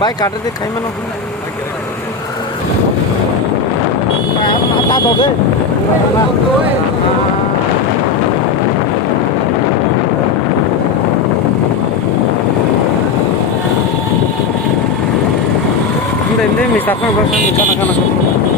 bike काटे थे खाई मैंने आता दो दे ini misalkan berapa